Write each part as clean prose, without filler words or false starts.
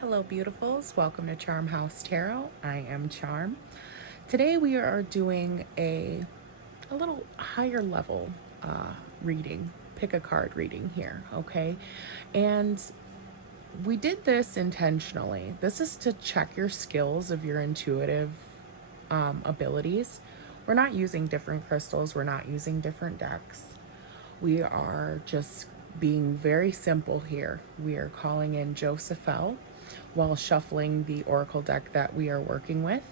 Hello, beautifuls. Welcome to Charmhousetarot. I am Charm. Today we are doing a little higher level reading, pick a card reading here, okay? And we did this intentionally. This is to check your skills of your intuitive abilities. We're not using different crystals, we're not using different decks. We are just being very simple here. We are calling in Jophiel while shuffling the oracle deck that we are working with.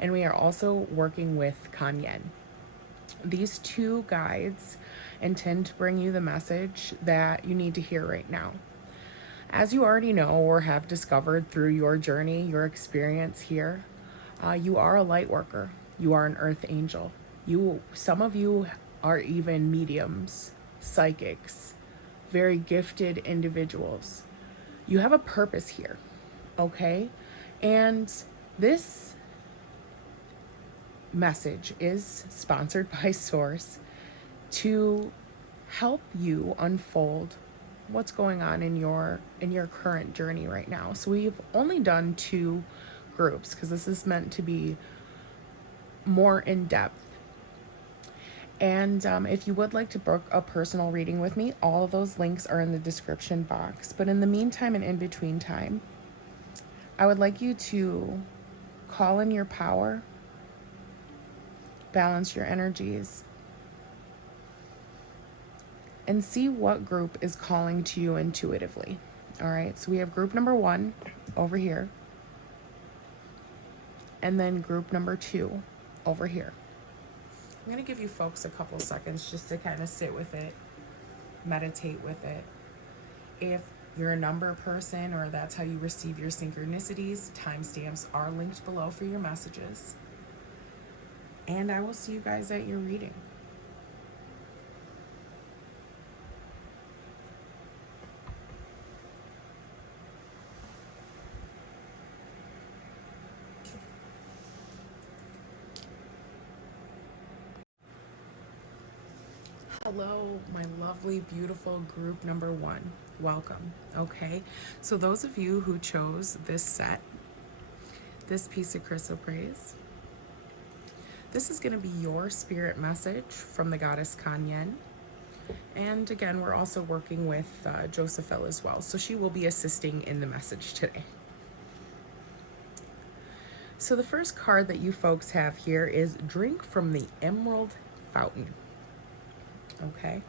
And we are also working with Kanyen. These two guides intend to bring you the message that you need to hear right now. As you already know or have discovered through your journey, your experience here, you are a light worker. You are an earth angel. Some of you are even mediums, psychics, very gifted individuals. You have a purpose here, okay? And this message is sponsored by Source to help you unfold what's going on in your current journey right now. So we've only done 2 groups because this is meant to be more in depth. And if you would like to book a personal reading with me, all of those links are in the description box. But in the meantime and in between time, I would like you to call in your power, balance your energies, and see what group is calling to you intuitively. All right, so we have group number 1 over here, and then group number 2 over here. I'm going to give you folks a couple seconds just to kind of sit with it, meditate with it. If you're a number person or that's how you receive your synchronicities, timestamps are linked below for your messages. And I will see you guys at your reading. Hello, my lovely, beautiful group number 1. Welcome. Okay, so those of you who chose this set, this piece of chrysoprase, this is going to be your spirit message from the goddess Kanyen. And again, we're also working with Jophiel as well, so she will be assisting in the message today. So the first card that you folks have here is Drink from the Emerald Fountain. Okay.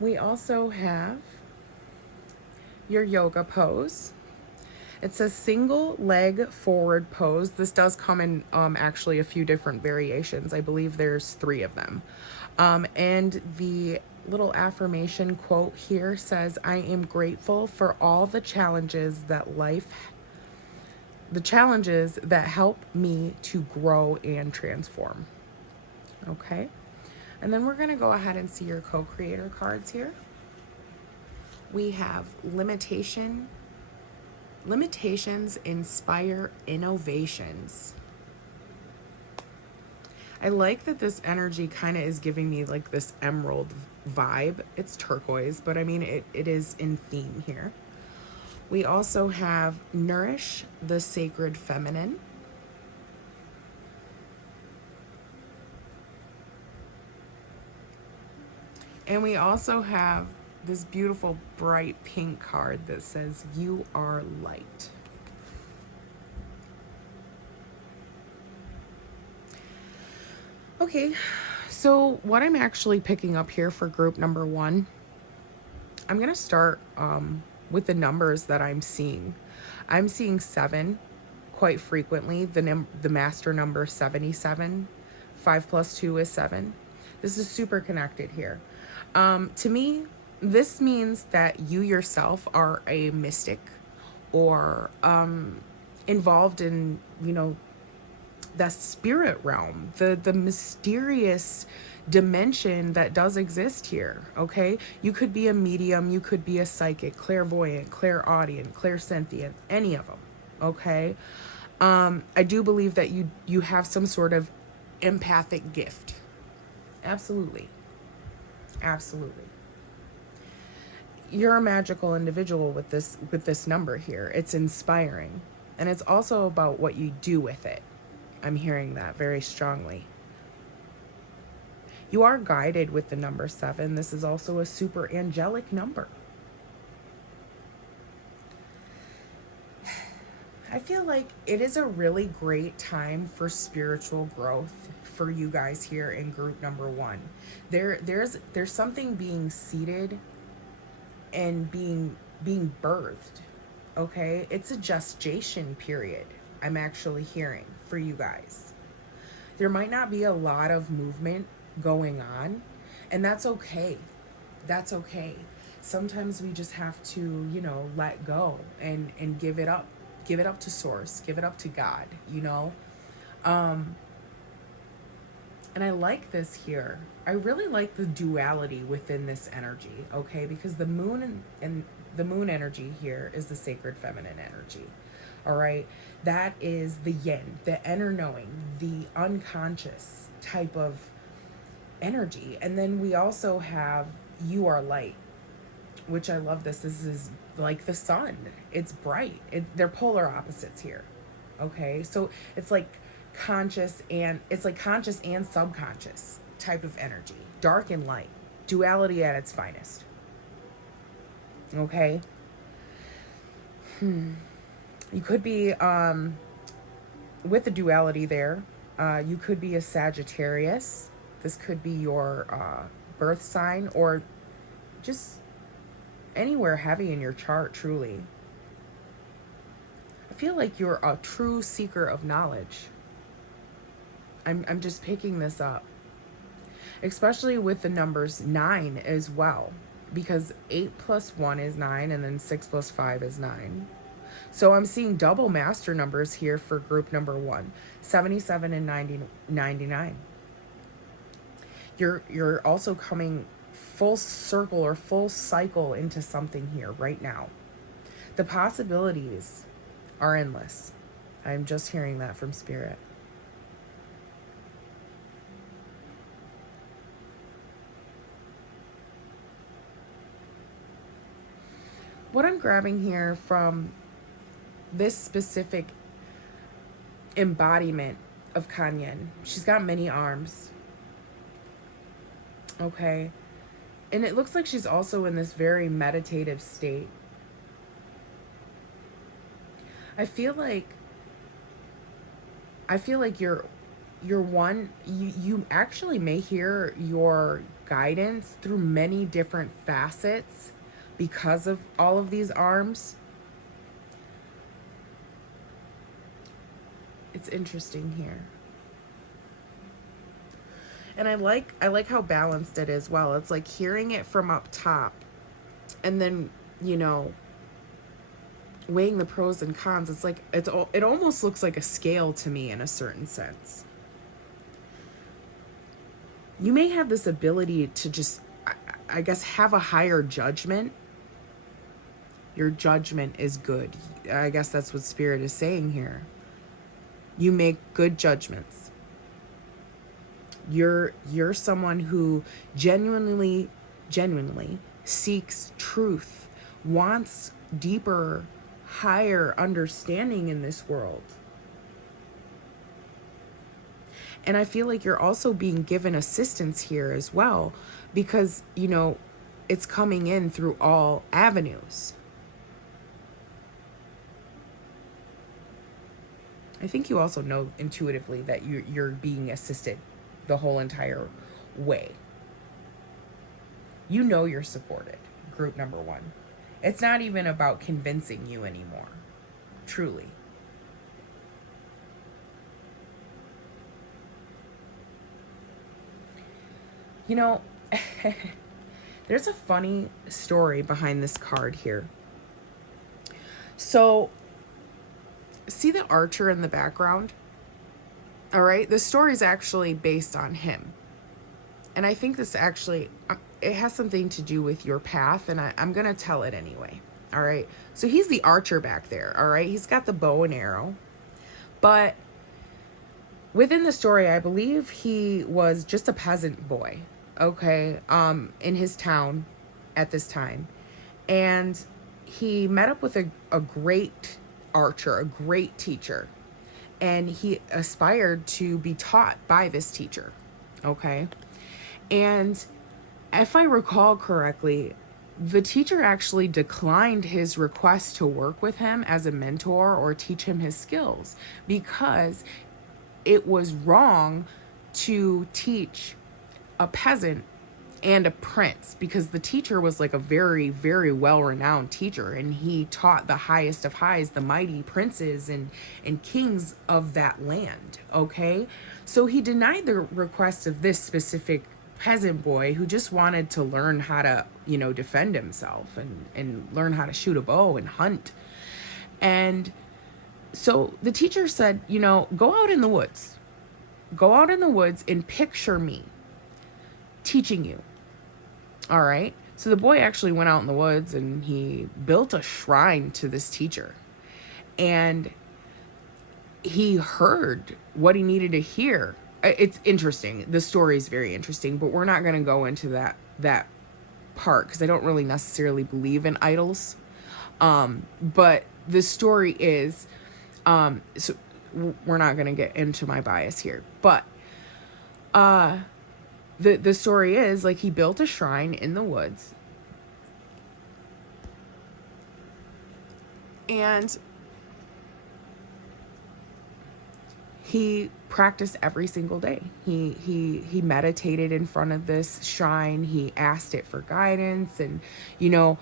We also have your yoga pose. It's a single leg forward pose. This does come in actually a few different variations. I believe there's 3 of them. And the little affirmation quote here says, I am grateful for all the challenges that help me to grow and transform. Okay, and then we're going to go ahead and see your co-creator cards here. We have limitations inspire innovations. I like that this energy kind of is giving me like this emerald vibe. It's turquoise, but I mean it is in theme here. We also have nourish the sacred feminine. And we also have this beautiful bright pink card that says, you are light. Okay, so what I'm actually picking up here for group number 1, I'm going to start with the numbers that I'm seeing. I'm seeing 7 quite frequently, the master number 77. 5 plus 2 is 7. This is super connected here. To me, this means that you yourself are a mystic or involved in, the spirit realm, the mysterious dimension that does exist here, okay? You could be a medium, you could be a psychic, clairvoyant, clairaudient, clairsentient, any of them, okay? I do believe that you have some sort of empathic gift. Absolutely. you're a magical individual with this number here. It's inspiring. And it's also about what you do with it. I'm hearing that very strongly. You are guided with the number 7. This is also a super angelic number. I feel like it is a really great time for spiritual growth for you guys here in group number 1. There's something being seeded and being birthed. Okay? It's a gestation period, I'm actually hearing for you guys. There might not be a lot of movement going on, and that's okay. That's okay. Sometimes we just have to, let go and give it up. Give it up to source. Give it up to God, And I like this here. I really like the duality within this energy, okay? Because the moon and the moon energy here is the sacred feminine energy. All right? That is the yin, the inner knowing, the unconscious type of energy. And then we also have you are light, which I love this. This is like the sun. It's bright. They're polar opposites here. Okay? So it's like conscious and subconscious type of energy. Dark and light. Duality at its finest. Okay? You could be, with the duality there, you could be a Sagittarius. This could be your birth sign, or just anywhere heavy in your chart, truly. I feel like you're a true seeker of knowledge. I'm just picking this up. Especially with the numbers 9 as well. Because 8 plus 1 is 9, and then 6 plus 5 is 9. So I'm seeing double master numbers here for group number 1. 77 and 99. You're also coming full circle or full cycle into something here right now. The possibilities are endless. I'm just hearing that from Spirit. What I'm grabbing here from this specific embodiment of Kanyen, she's got many arms. Okay. And it looks like she's also in this very meditative state. I feel like you're one, you actually may hear your guidance through many different facets because of all of these arms. It's interesting here. And I like how balanced it is. Well, it's like hearing it from up top and then, weighing the pros and cons. It's like it almost looks like a scale to me in a certain sense. You may have this ability to just, I guess, have a higher judgment. Your judgment is good. I guess that's what Spirit is saying here. You make good judgments. You're someone who genuinely seeks truth, wants deeper, higher understanding in this world. And I feel like you're also being given assistance here as well, because, it's coming in through all avenues. I think you also know intuitively that you're being assisted the whole entire way. You're supported, group number 1. It's not even about convincing you anymore. Truly. There's a funny story behind this card here. So, see the archer in the background? All right, the story is actually based on him. And I think this actually, it has something to do with your path, and I'm going to tell it anyway. All right, so he's the archer back there, all right? He's got the bow and arrow. But within the story, I believe he was just a peasant boy, okay, in his town at this time. And he met up with a great archer, a great teacher. And he aspired to be taught by this teacher. Okay. And if I recall correctly, the teacher actually declined his request to work with him as a mentor or teach him his skills because it was wrong to teach a peasant and a prince, because the teacher was like a very, very well-renowned teacher, and he taught the highest of highs, the mighty princes and kings of that land. Okay, so he denied the request of this specific peasant boy who just wanted to learn how to, you know, defend himself and learn how to shoot a bow and hunt. And so the teacher said, you know, go out in the woods and picture me teaching you. All right. So the boy actually went out in the woods and he built a shrine to this teacher. And he heard what he needed to hear. It's interesting. The story is very interesting, but we're not going to go into that part because I don't really necessarily believe in idols. But the story is, so we're not going to get into my bias here, but the story is, like, he built a shrine in the woods, and he practiced every single day. He meditated in front of this shrine. He asked it for guidance and, you know,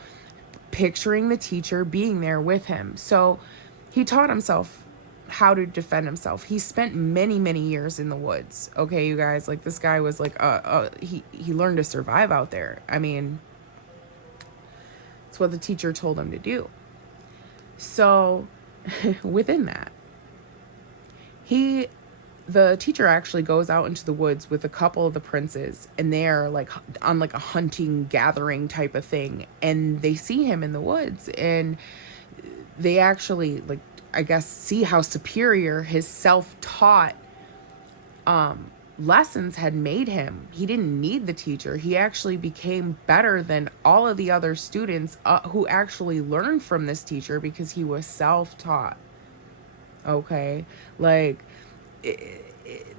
picturing the teacher being there with him. So he taught himself how to defend himself. He spent many, many years in the woods. Okay, you guys, like, this guy was like, he learned to survive out there. I mean, it's what the teacher told him to do. So within that, the teacher actually goes out into the woods with a couple of the princes, and they're like on like a hunting gathering type of thing, and they see him in the woods, and they actually, like, I guess, see how superior his self-taught lessons had made him. He didn't need the teacher. He actually became better than all of the other students who actually learned from this teacher because he was self-taught. Okay, like,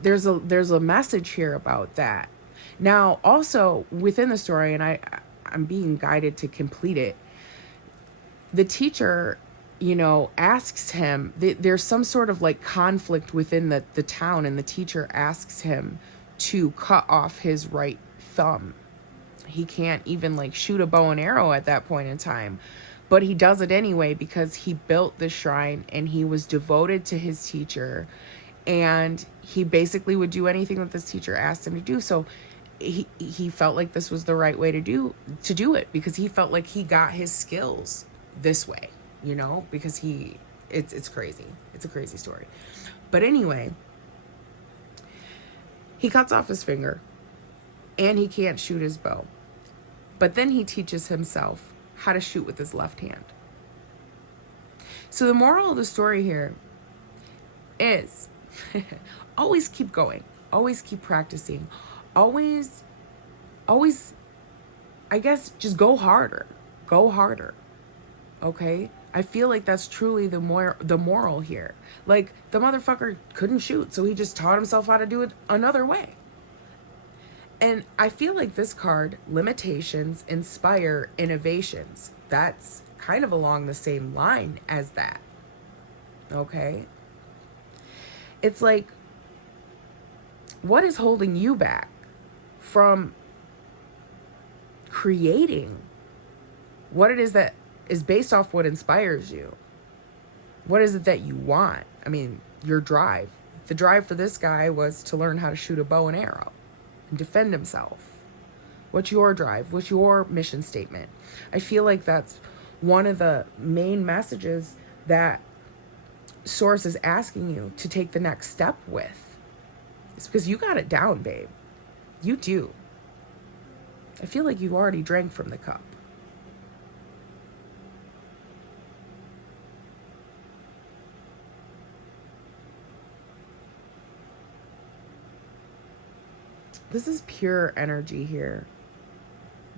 there's a message here about that. Now, also within the story, and I'm being guided to complete it, the teacher, you know, asks him, there's some sort of like conflict within the town, and the teacher asks him to cut off his right thumb. He can't even like shoot a bow and arrow at that point in time, but he does it anyway because he built the shrine and he was devoted to his teacher, and he basically would do anything that this teacher asked him to do. So he felt like this was the right way to do it, because he felt like he got his skills this way, you know, because it's crazy. It's a crazy story. But anyway, he cuts off his finger and he can't shoot his bow. But then he teaches himself how to shoot with his left hand. So the moral of the story here is always keep going, always keep practicing, always, I guess, just go harder. Okay? I feel like that's truly the moral here. Like, the motherfucker couldn't shoot, so he just taught himself how to do it another way. And I feel like this card, limitations inspire innovations. That's kind of along the same line as that. Okay? It's like, what is holding you back from creating what it is that is based off what inspires you? What is it that you want? I mean, your drive. The drive for this guy was to learn how to shoot a bow and arrow and defend himself. What's your drive? What's your mission statement? I feel like that's one of the main messages that Source is asking you to take the next step with. It's because you got it down, babe. You do. I feel like you already drank from the cup. This is pure energy here.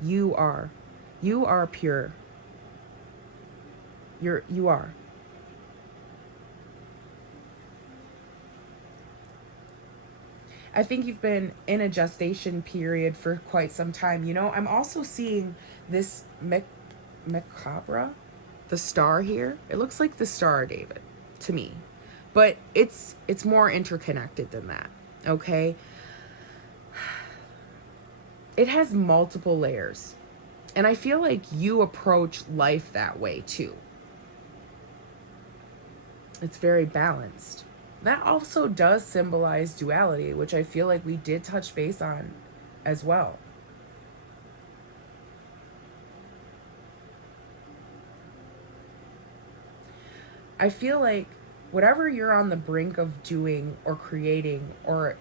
You are pure. You are. I think you've been in a gestation period for quite some time. You know, I'm also seeing this macabre, the star here. It looks like the Star, David, to me. But it's more interconnected than that, okay? It has multiple layers. And I feel like you approach life that way too. It's very balanced. That also does symbolize duality, which I feel like we did touch base on as well. I feel like whatever you're on the brink of doing or creating or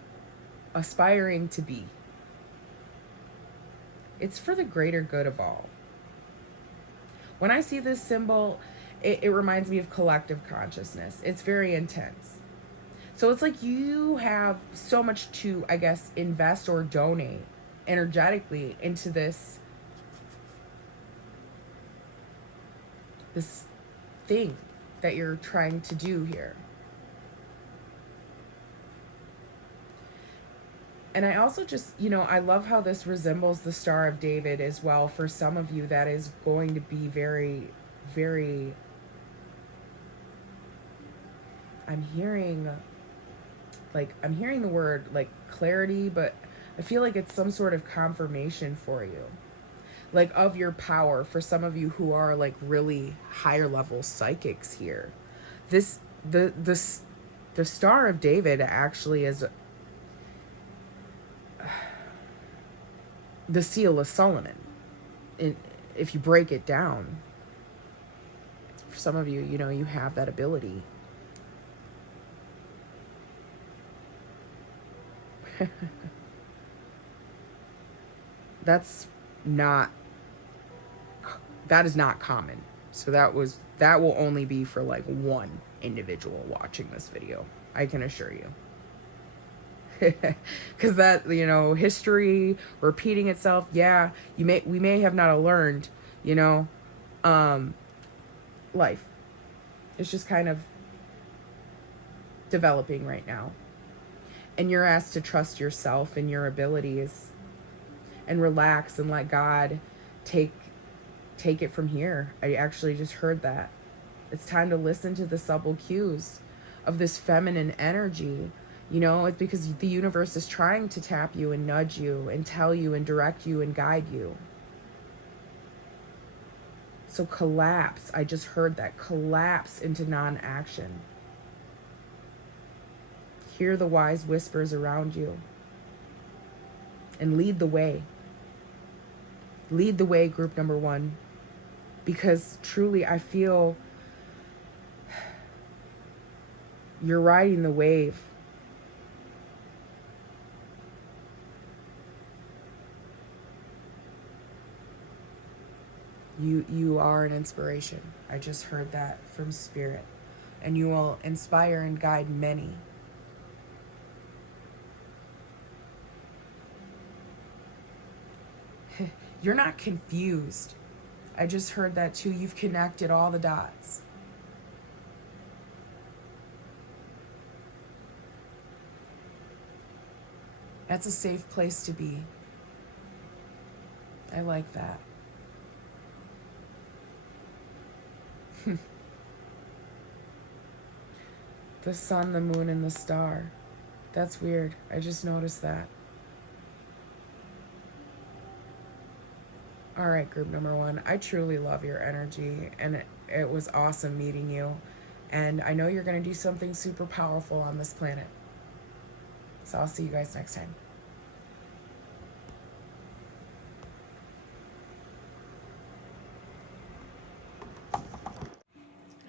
aspiring to be, it's for the greater good of all. When I see this symbol, it reminds me of collective consciousness. It's very intense. So it's like you have so much to, I guess, invest or donate energetically into this thing that you're trying to do here. And I also just, you know, I love how this resembles the Star of David as well. For some of you, that is going to be very, very, I'm hearing the word like clarity, but I feel like it's some sort of confirmation for you, like of your power. For some of you who are like really higher level psychics here, the Star of David actually is the seal of Solomon. If you break it down, for some of you, you know, you have that ability. That is not common. So that will only be for like one individual watching this video, I can assure you. Because that, you know, history repeating itself, yeah, we may have not learned, you know, life. It's just kind of developing right now. And you're asked to trust yourself and your abilities and relax and let God take it from here. I actually just heard that. It's time to listen to the subtle cues of this feminine energy. You know, it's because the universe is trying to tap you and nudge you and tell you and direct you and guide you. So collapse. I just heard that. Collapse into non-action. Hear the wise whispers around you and lead the way. Lead the way, group number 1. Because truly, I feel you're riding the wave. You are an inspiration. I just heard that from Spirit. And you will inspire and guide many. You're not confused. I just heard that too. You've connected all the dots. That's a safe place to be. I like that. The sun, the moon, and the star. That's weird. I just noticed that. All right, group number 1. I truly love your energy, and it was awesome meeting you. And I know you're going to do something super powerful on this planet. So I'll see you guys next time.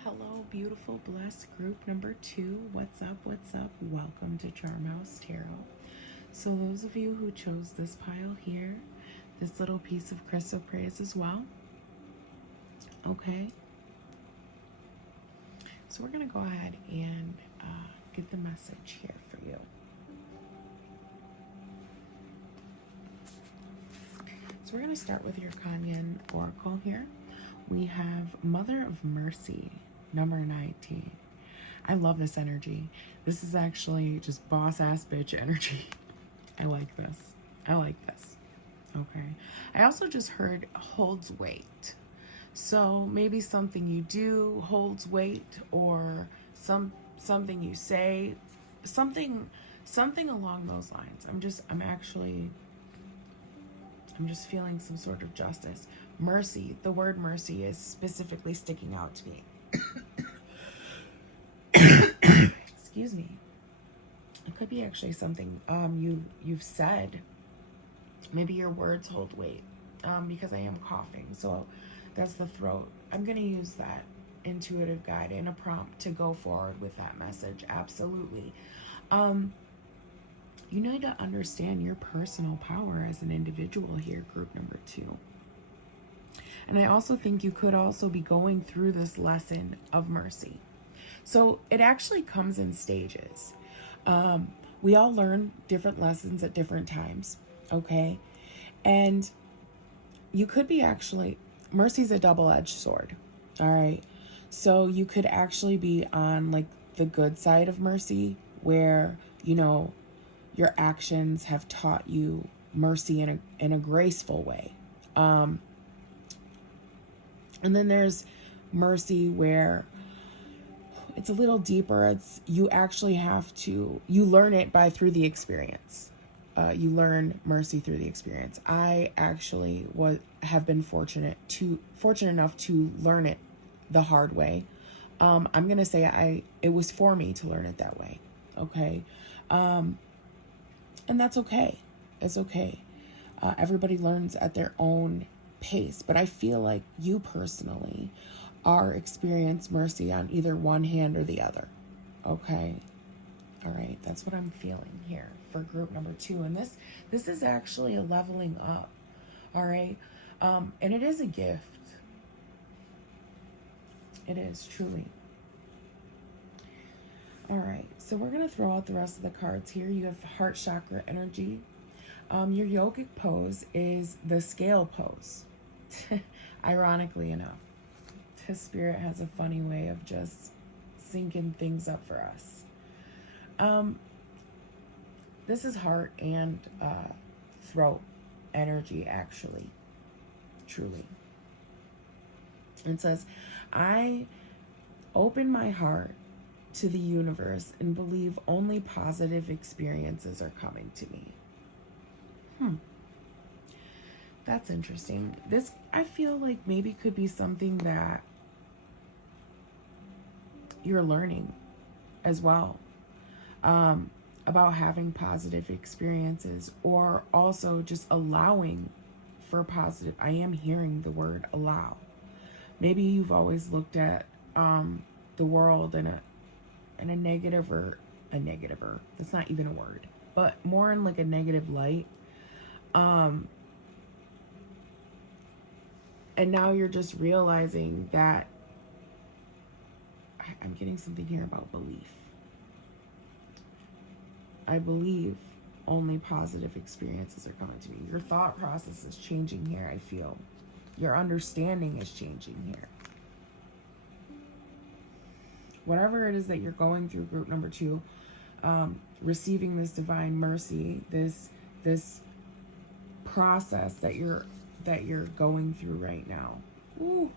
Hello, beautiful, blessed group number 2. What's up? What's up? Welcome to Charmhousetarot. So those of you who chose this pile here, this little piece of crystal praise as well. Okay. So we're going to go ahead and get the message here for you. So we're going to start with your Kanyan Oracle here. we have Mother of Mercy, number 19. I love this energy. This is actually just boss ass bitch energy. I like this. I like this. Okay. I also just heard holds weight. So maybe something you do holds weight, or something you say, something along those lines. I'm just feeling some sort of justice. Mercy. The word mercy is specifically sticking out to me. Excuse me. It could be actually something you've said. Maybe your words hold weight, because I am coughing, so that's the throat. I'm going to use that intuitive guide and a prompt to go forward with that message. Absolutely. You need to understand your personal power as an individual here, group number 2. And I also think you could also be going through this lesson of mercy. So it actually comes in stages. We all learn different lessons at different times, okay? And you could be actually, mercy's a double-edged sword, all right? So you could actually be on like the good side of mercy, where, your actions have taught you mercy in a graceful way. And then there's mercy where it's a little deeper. It's you actually have to, you learn it through the experience. You learn mercy through the experience. I actually have been fortunate enough to learn it the hard way. I'm gonna say it was for me to learn it that way. Okay, and that's okay. It's okay. Everybody learns at their own pace, but I feel like you personally are experience mercy on either one hand or the other. Okay. All right. That's what I'm feeling here for group number 2. And this is actually a leveling up. All right. And it is a gift. It is truly. All right. So we're going to throw out the rest of the cards here. You have heart chakra energy. Your yogic pose is the scale pose. Ironically enough. His spirit has a funny way of just syncing things up for us. This is heart and throat energy, actually. Truly. It says, I open my heart to the universe and believe only positive experiences are coming to me. That's interesting. This, I feel like maybe could be something that you're learning as well, about having positive experiences, or also just allowing for positive. I am hearing the word allow. Maybe you've always looked at the world in a negative, or that's not even a word, but more in like a negative light. And now you're just realizing that I'm getting something here about belief. I believe only positive experiences are coming to me. Your thought process is changing here, I feel. Your understanding is changing here. Whatever it is that you're going through, group number 2, receiving this divine mercy, this process that you're going through right now. Ooh.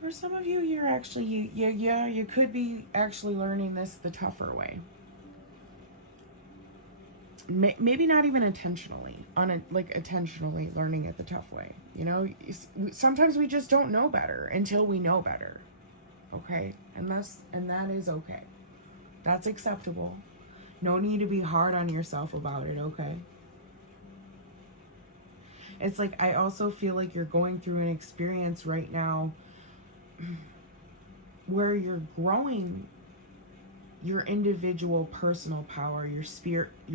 For some of you, you're actually, you could be actually learning this the tougher way. Maybe not even intentionally, intentionally learning it the tough way. Sometimes we just don't know better until we know better. Okay, and that is okay. That's acceptable. No need to be hard on yourself about it. Okay. It's like, I also feel like you're going through an experience right now where you're growing your individual personal power, your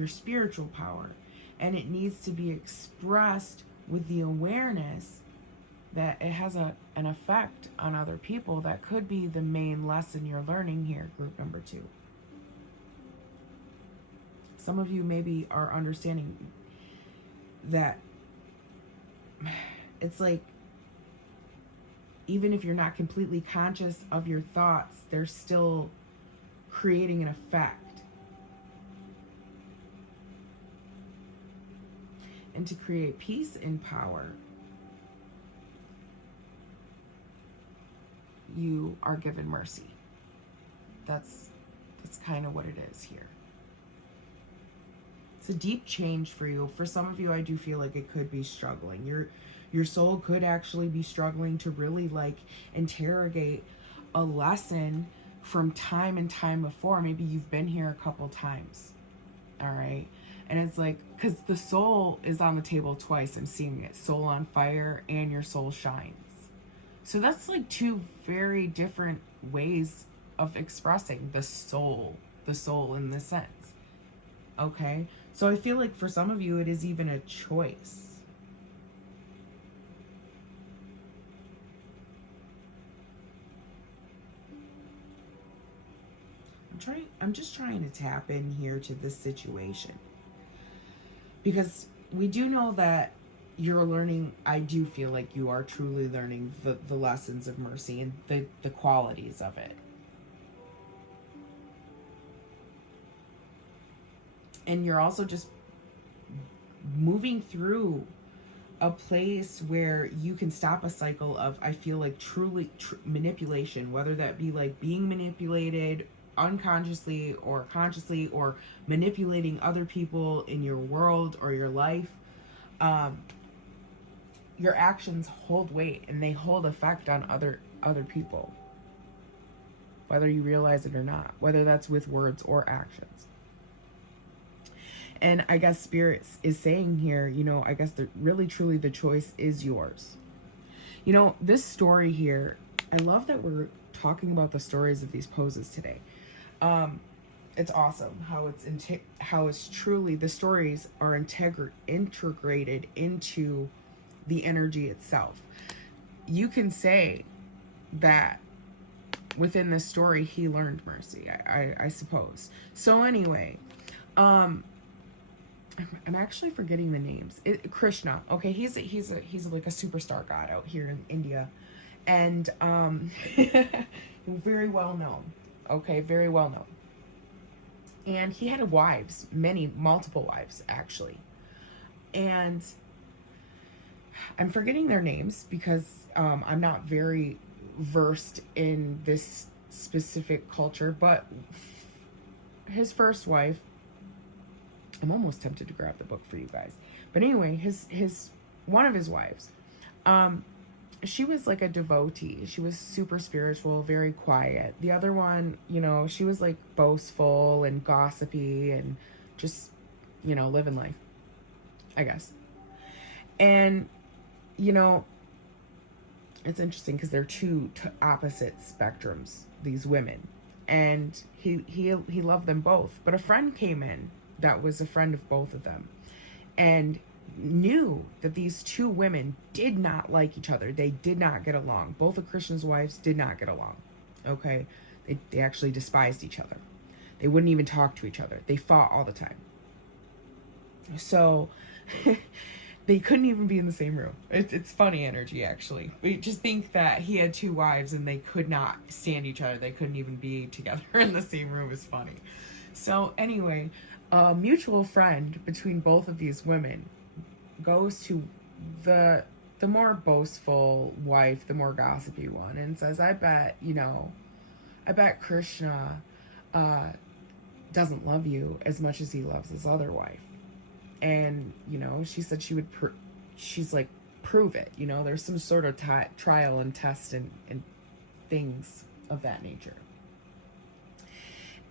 spiritual power, and it needs to be expressed with the awareness that it has an effect on other people. That could be the main lesson you're learning here, group number 2. Some of you maybe are understanding that it's like, even if you're not completely conscious of your thoughts, they're still creating an effect. And to create peace and power, you are given mercy. That's kind of what it is here. It's a deep change for you. For some of you, I do feel like it could be struggling. Your soul could actually be struggling to really like interrogate a lesson from time and time before. Maybe you've been here a couple times. All right. And it's like, because the soul is on the table twice. I'm seeing it. Soul on fire and your soul shines. So that's like two very different ways of expressing the soul in this sense. Okay. So I feel like for some of you, it is even a choice. I'm just trying to tap in here to this situation. Because we do know that you're learning, I do feel like you are truly learning the lessons of mercy and the qualities of it. And you're also just moving through a place where you can stop a cycle of, I feel like, truly manipulation, whether that be like being manipulated unconsciously or consciously, or manipulating other people in your world or your life. Your actions hold weight and they hold effect on other people, whether you realize it or not, whether that's with words or actions. And I guess Spirit is saying here, you know, I guess really truly the choice is yours. You know, this story here, I love that we're talking about the stories of these poses today. It's awesome how it's truly, the stories are integrated into the energy itself. You can say that within this story he learned mercy, I suppose. So anyway, I'm actually forgetting the names. Krishna, okay, he's like a superstar god out here in India, and very well known. Okay, very well known. And he had wives, multiple wives actually. And I'm forgetting their names because I'm not very versed in this specific culture, but his first wife, I'm almost tempted to grab the book for you guys. But anyway, his one of his wives, she was like a devotee. She was super spiritual, very quiet. The other one, you know, she was like boastful and gossipy and just, you know, living life, I guess. And, you know, it's interesting because they're two opposite spectrums, these women. And he loved them both. But a friend came in that was a friend of both of them and knew that these two women did not like each other. They did not get along. Both of Krishna's wives did not get along. Okay? They actually despised each other. They wouldn't even talk to each other. They fought all the time. So they couldn't even be in the same room. It's funny energy, actually. We just think that he had two wives and they could not stand each other. They couldn't even be together in the same room. Is funny. So anyway, a mutual friend between both of these women goes to the more boastful wife, the more gossipy one, and says, I bet Krishna doesn't love you as much as he loves his other wife. And, you know, she said she would, she's like, prove it. You know, there's some sort of trial and test and things of that nature.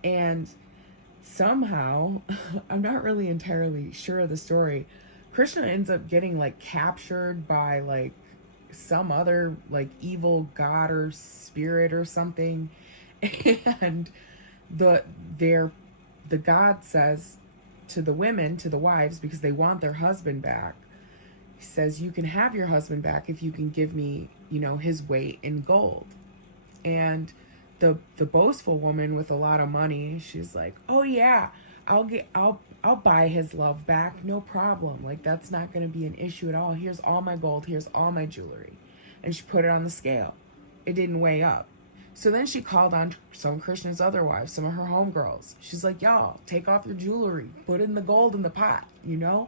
And somehow, I'm not really entirely sure of the story, Krishna ends up getting like captured by like some other like evil god or spirit or something. And the god says to the women, to the wives, because they want their husband back, he says, you can have your husband back if you can give me, you know, his weight in gold. And the boastful woman with a lot of money, she's like, oh yeah, I'll I'll buy his love back, no problem. Like, that's not going to be an issue at all. Here's all my gold, here's all my jewelry. And she put it on the scale. It didn't weigh up. So then she called on some of Krishna's other wives, some of her homegirls. She's like, y'all, take off your jewelry, put in the gold in the pot, you know?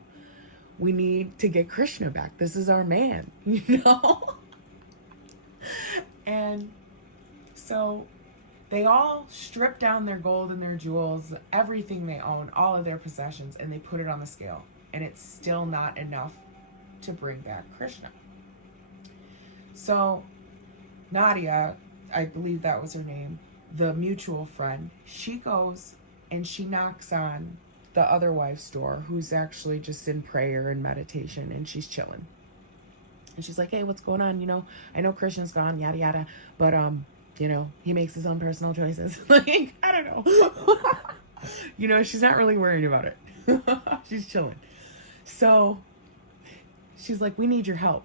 We need to get Krishna back. This is our man, you know? And so they all stripped down their gold and their jewels, everything they own, all of their possessions, and they put it on the scale. And it's still not enough to bring back Krishna. So Nadia, I believe that was her name, the mutual friend, she goes and she knocks on the other wife's door, who's actually just in prayer and meditation, and she's chilling. And she's like, hey, what's going on? You know, I know Krishna's gone, yada, yada, but, you know, he makes his own personal choices. Like, I don't know. You know, she's not really worried about it. She's chilling. So she's like, we need your help.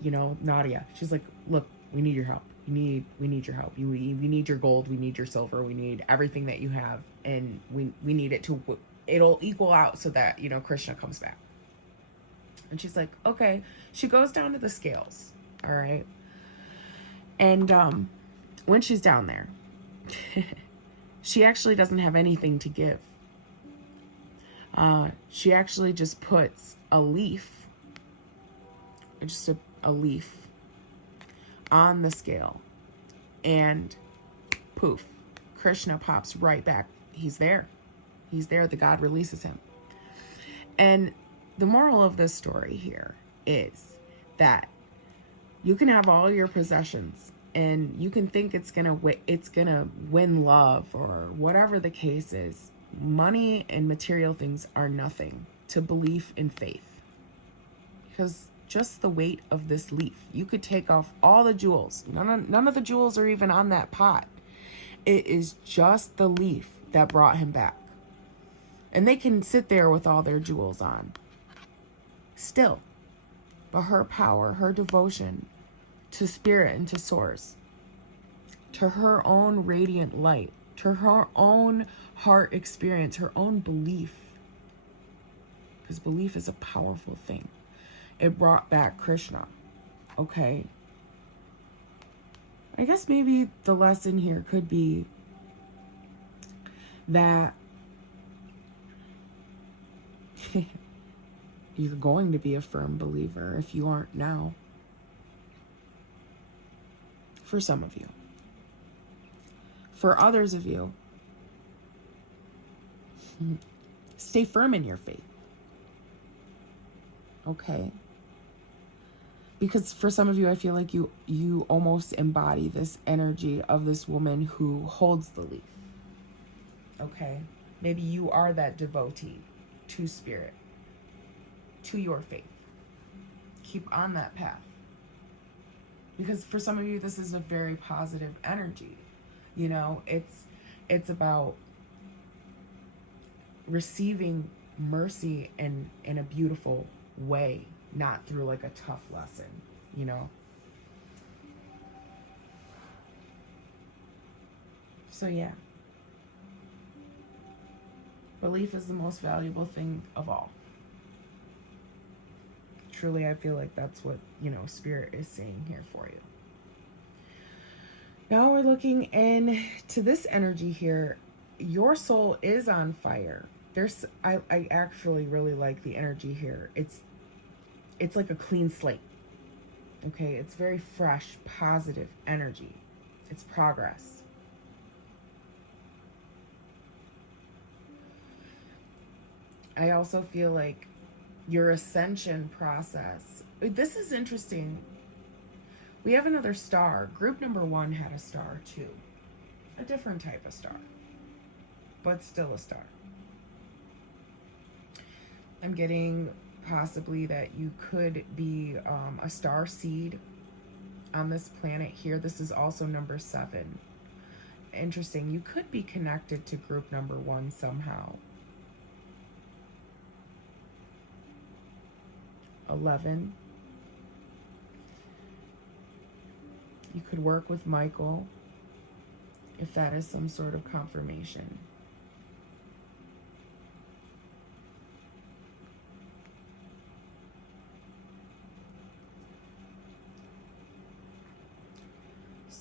You know, Nadia, she's like, look, we need your help. We need your help. We need your gold. We need your silver. We need everything that you have. And we need it to, it'll equal out so that, you know, Krishna comes back. And she's like, okay. She goes down to the scales. All right. And when she's down there, she actually doesn't have anything to give. She actually just puts a leaf, just a leaf on the scale, and poof, Krishna pops right back. He's there. The God releases him. And the moral of this story here is that you can have all your possessions and you can think it's gonna win love or whatever the case is. Money and material things are nothing to belief in faith, because just the weight of this leaf, you could take off all the jewels. None of the jewels are even on that pot. It is just the leaf that brought him back. And they can sit there with all their jewels on still. But her power, her devotion to spirit and to source, to her own radiant light, to her own heart experience, her own belief, because belief is a powerful thing. It brought back Krishna. Okay. I guess maybe the lesson here could be that you're going to be a firm believer if you aren't now. For some of you. For others of you, stay firm in your faith. Okay? Because for some of you, I feel like you almost embody this energy of this woman who holds the leaf. Okay? Maybe you are that devotee to spirit, to your faith. Keep on that path. Because for some of you, this is a very positive energy. You know, it's about receiving mercy in a beautiful way, not through like a tough lesson, you know? So yeah. Belief is the most valuable thing of all. Truly, I feel like that's what, you know, Spirit is saying here for you. Now we're looking into this energy here. Your soul is on fire. I actually really like the energy here. It's like a clean slate. Okay, it's very fresh, positive energy. It's progress. I also feel like your ascension process. This is interesting. We have another star. Group number 1 had a star too. A different type of star, but still a star. I'm getting possibly that you could be a star seed on this planet here. This is also number 7. Interesting. You could be connected to group number 1 somehow. 11. You could work with Michael if that is some sort of confirmation.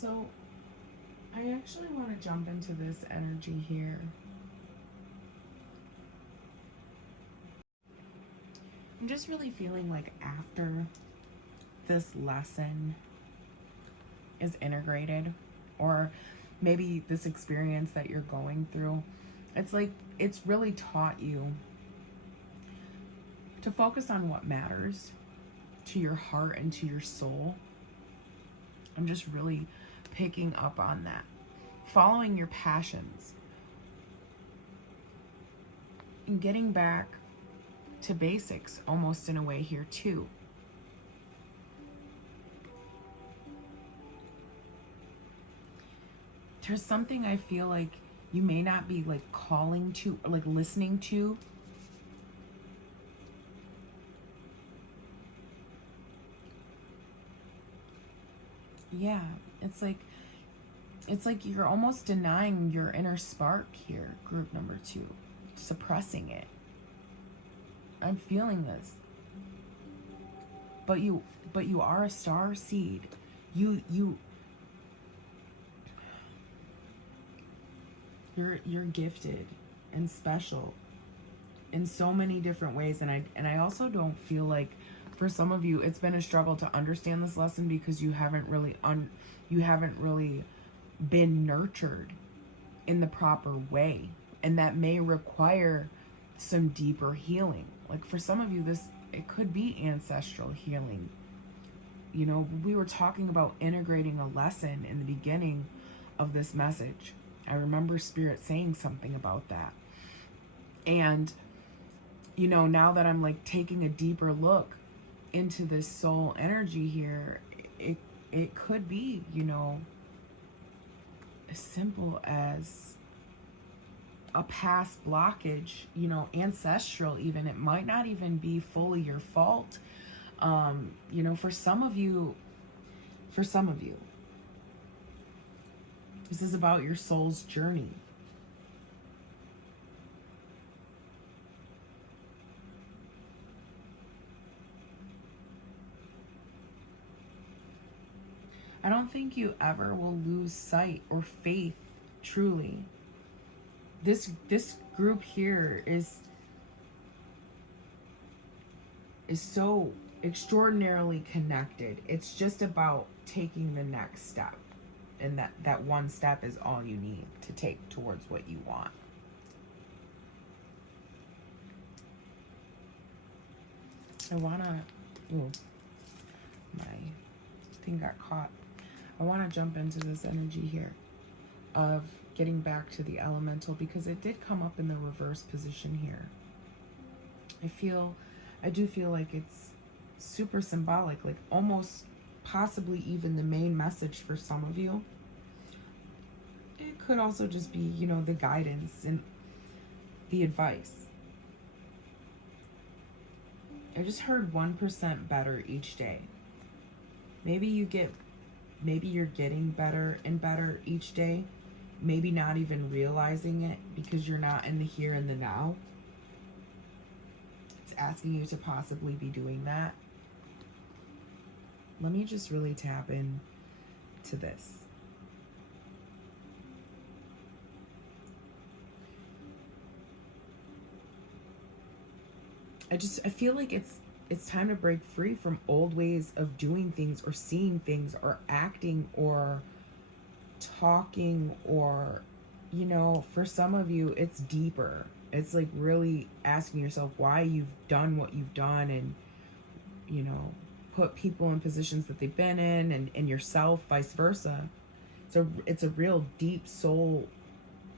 So I actually want to jump into this energy here. I'm just really feeling like after this lesson is integrated, or maybe this experience that you're going through, it's like it's really taught you to focus on what matters to your heart and to your soul. I'm just really picking up on that. Following your passions and getting back to basics almost in a way here too. There's something I feel like you may not be like calling to, or like listening to. Yeah, it's like you're almost denying your inner spark here, group number 2, suppressing it. I'm feeling this. But you are a star seed. You're gifted and special in so many different ways, and I also don't feel like, for some of you, it's been a struggle to understand this lesson because you haven't really been nurtured in the proper way, and that may require some deeper healing. Like for some of you, it could be ancestral healing. You know, we were talking about integrating a lesson in the beginning of this message. I remember Spirit saying something about that. And, you know, now that I'm like taking a deeper look into this soul energy here, it could be, you know, as simple as a past blockage, you know, ancestral even. It might not even be fully your fault. You know, for some of you, this is about your soul's journey. I don't think you ever will lose sight or faith, truly. This group here is so extraordinarily connected. It's just about taking the next step. And that one step is all you need to take towards what you want. I wanna, my thing got caught. I wanna jump into this energy here of getting back to the elemental, because it did come up in the reverse position here. I do feel like it's super symbolic, like almost possibly even the main message for some of you. It could also just be, you know, the guidance and the advice. I just heard 1% better each day. Maybe you're getting better and better each day. Maybe not even realizing it because you're not in the here and the now. It's asking you to possibly be doing that. Let me just really tap in to this. I feel like it's time to break free from old ways of doing things or seeing things or acting or talking, or, you know, for some of you it's deeper. It's like really asking yourself why you've done what you've done, and, you know, put people in positions that they've been in, and yourself vice versa. It's a real deep soul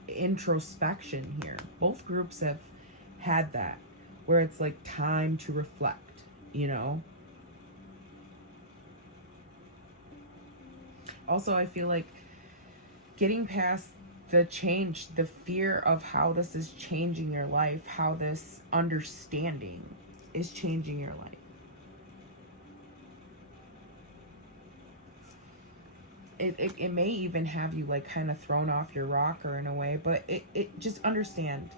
introspection here. Both groups have had that, where it's like time to reflect, you know. Also, I feel like getting past the fear of how this is changing your life, how this understanding is changing your life. It may even have you like kind of thrown off your rocker in a way, but it just understand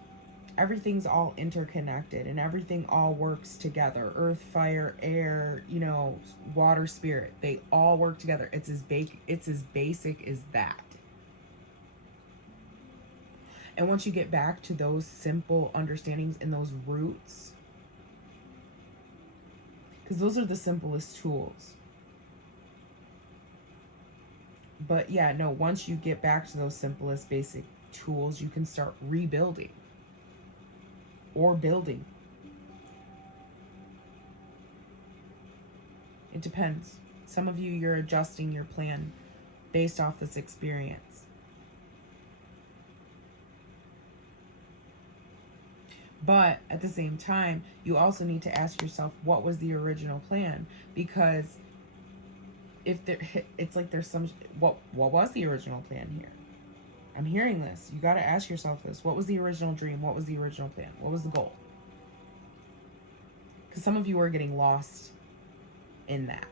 everything's all interconnected and everything all works together. Earth, fire, air, you know, water, spirit, they all work together. It's as basic as that. And once you get back to those simple understandings and those roots, because those are the simplest tools. But yeah, no, once you get back to those simplest basic tools, you can start rebuilding or building. It depends. Some of you, you're adjusting your plan based off this experience. But at the same time, you also need to ask yourself, what was the original plan? Because if there, it's like there's some, what was the original plan here? I'm hearing this. You got to ask yourself this. What was the original dream? What was the original plan? What was the goal? Because some of you are getting lost in that.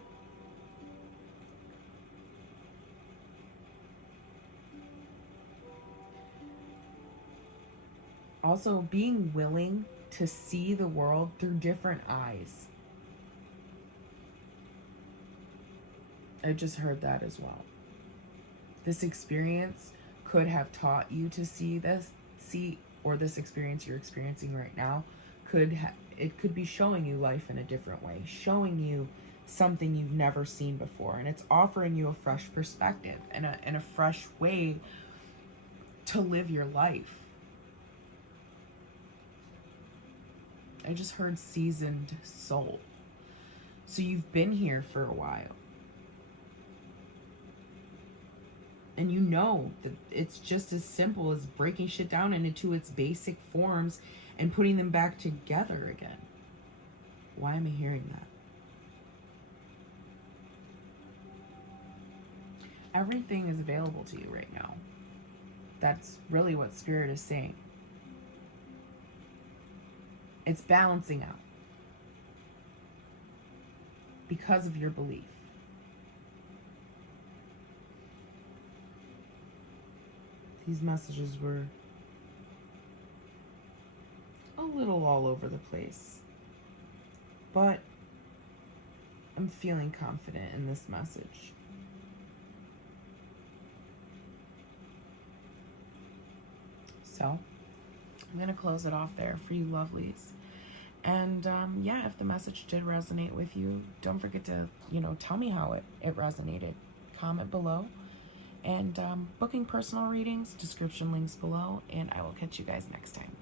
Also, being willing to see the world through different eyes. I just heard that as well. This experience could have taught you to see this, or this experience you're experiencing right now it could be showing you life in a different way, showing you something you've never seen before, and it's offering you a fresh perspective and a fresh way to live your life. I just heard seasoned soul. So you've been here for a while. And you know that it's just as simple as breaking shit down into its basic forms and putting them back together again. Why am I hearing that? Everything is available to you right now. That's really what Spirit is saying. It's balancing out because of your belief. These messages were a little all over the place, but I'm feeling confident in this message. So I'm going to close it off there for you lovelies. And yeah, if the message did resonate with you, don't forget to, tell me how it resonated. Comment below. And booking personal readings, description links below. And I will catch you guys next time.